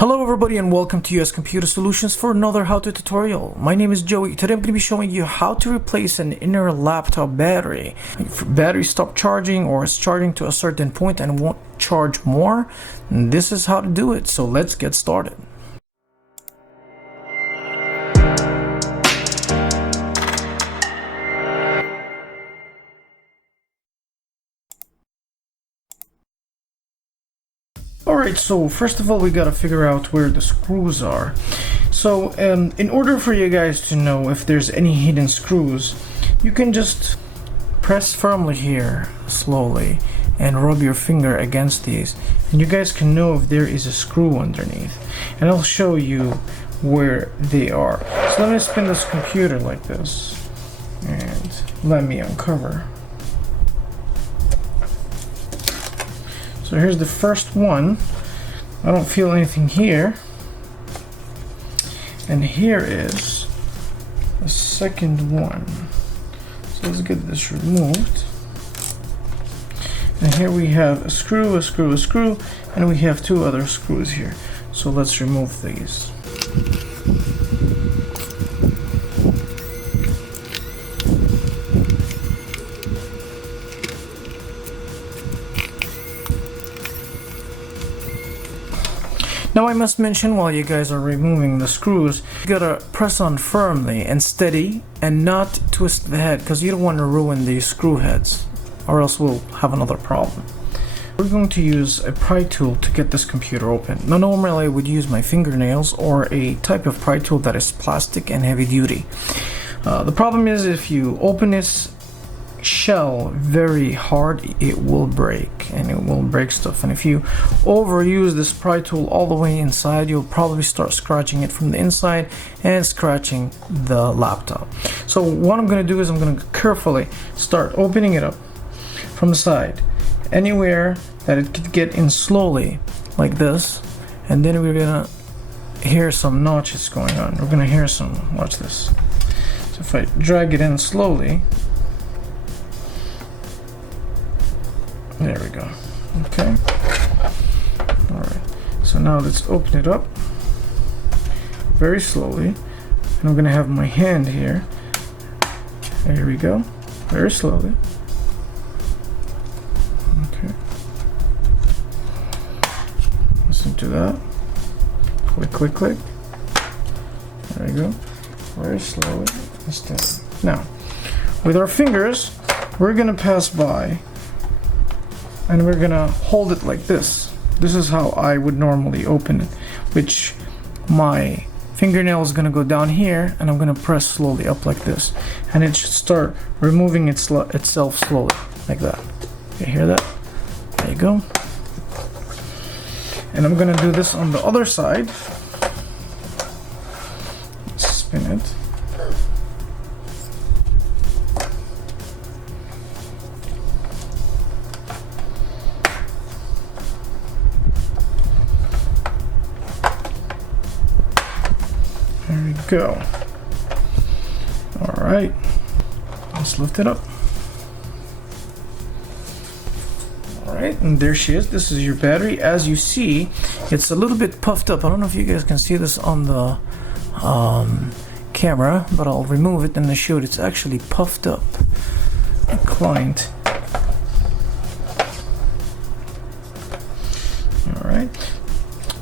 Hello everybody and welcome to US Computer Solutions for another how-to tutorial. My name is Joey. Today I'm going to be showing you how to replace an inner laptop battery. If battery stopped charging or is charging to a certain point and won't charge more, this is how to do it. So let's get started. Alright, so first of all we gotta figure out where the screws are. So in order for you guys to know if there's any hidden screws, you can just press firmly here slowly and rub your finger against these, and you guys can know if there is a screw underneath, and I'll show you where they are. So let me spin this computer like this and let me uncover. So here's the first one. I don't feel anything here. And here is the second one. So let's get this removed. And here we have a screw, a screw, a screw, and we have two other screws here. So let's remove these. Now I must mention, while you guys are removing the screws, you gotta press on firmly and steady and not twist the head, because you don't want to ruin these screw heads or else we'll have another problem. We're going to use a pry tool to get this computer open. Now normally I would use my fingernails or a type of pry tool that is plastic and heavy duty. The problem is if you open this shell very hard, it will break and it will break stuff, and if you overuse this pry tool all the way inside, you'll probably start scratching it from the inside and scratching the laptop. So what I'm going to do is I'm going to carefully start opening it up from the side, anywhere that it could get in slowly like this, and then we're gonna hear some notches going on. We're gonna hear some, watch this. So if I drag it in slowly, there we go. Okay. Alright. So now let's open it up very slowly. And I'm going to have my hand here. There we go. Very slowly. Okay. Listen to that. Click, click, click. There we go. Very slowly. Now, with our fingers, we're going to pass by and we're gonna hold it like this. This is how I would normally open it, which my fingernail is gonna go down here and I'm gonna press slowly up like this, and it should start removing itself slowly like that. You hear that? There you go. And I'm gonna do this on the other side. Let's spin it. There we go. Alright, let's lift it up. Alright, and there she is. This is your battery. As you see, it's a little bit puffed up. I don't know if you guys can see this on the camera, but I'll remove it and show it. It's actually puffed up, inclined.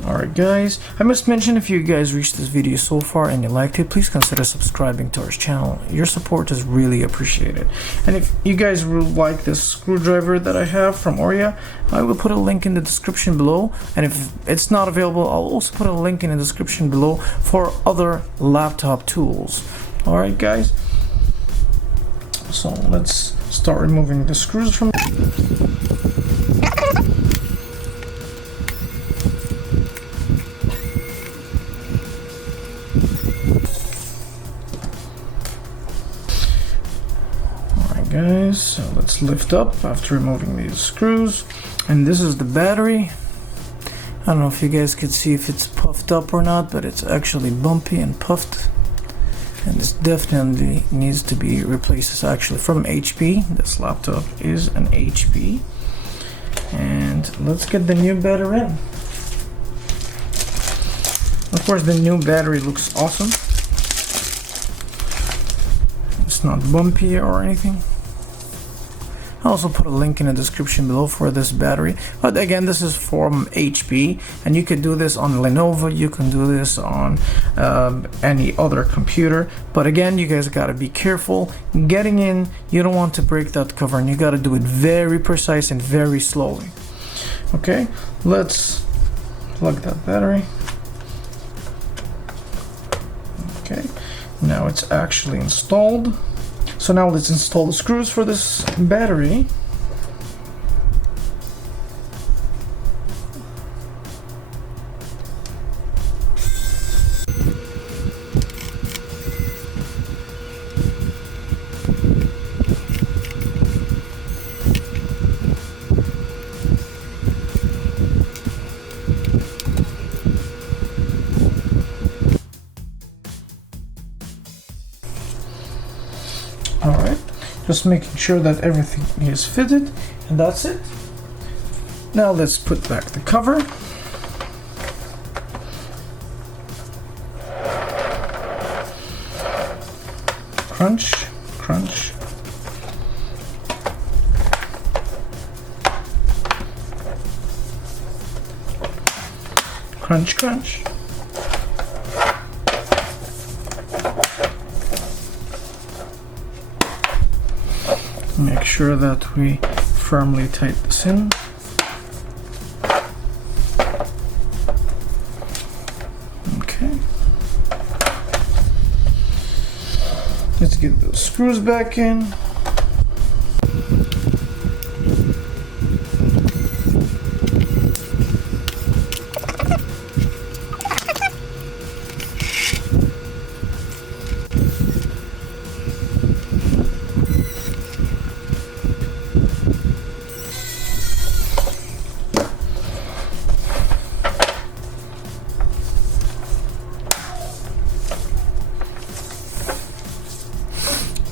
Alright guys, I must mention, if you guys reached this video so far and you liked it, please consider subscribing to our channel. Your support is really appreciated. And if you guys will like this screwdriver that I have from ORIA, I will put a link in the description below, and if it's not available, I'll also put a link in the description below for other laptop tools. Alright guys, so let's start removing the screws from guys. So let's lift up after removing these screws, and this is the battery. I don't know if you guys can see if it's puffed up or not, but it's actually bumpy and puffed, and this definitely needs to be replaced. It's actually from HP. This laptop is an HP, and let's get the new battery in. Of course, the new battery looks awesome. It's not bumpy or anything. I'll also put a link in the description below for this battery. But again, this is from HP, and you could do this on Lenovo, you can do this on any other computer. But again, you guys gotta be careful getting in. You don't want to break that cover, and you gotta do it very precise and very slowly. Okay, let's plug that battery. Okay, now it's actually installed. So now let's install the screws for this battery. Alright, just making sure that everything is fitted, and that's it. Now let's put back the cover. Crunch, crunch. Crunch, crunch. Make sure that we firmly tighten this in. Okay. Let's get those screws back in.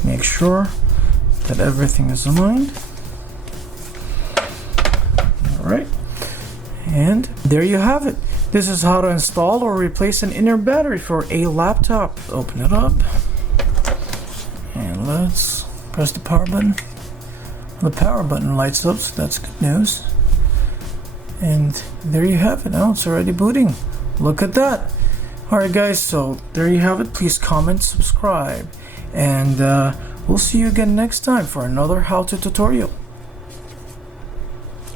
Make sure that everything is aligned. Alright, and there you have it. This is how to install or replace an inner battery for a laptop. Open it up, and let's press the power button. The power button lights up, so that's good news. And there you have it. Now it's already booting. Look at that. Alright guys, so there you have it. Please comment, subscribe, and we'll see you again next time for another how-to tutorial.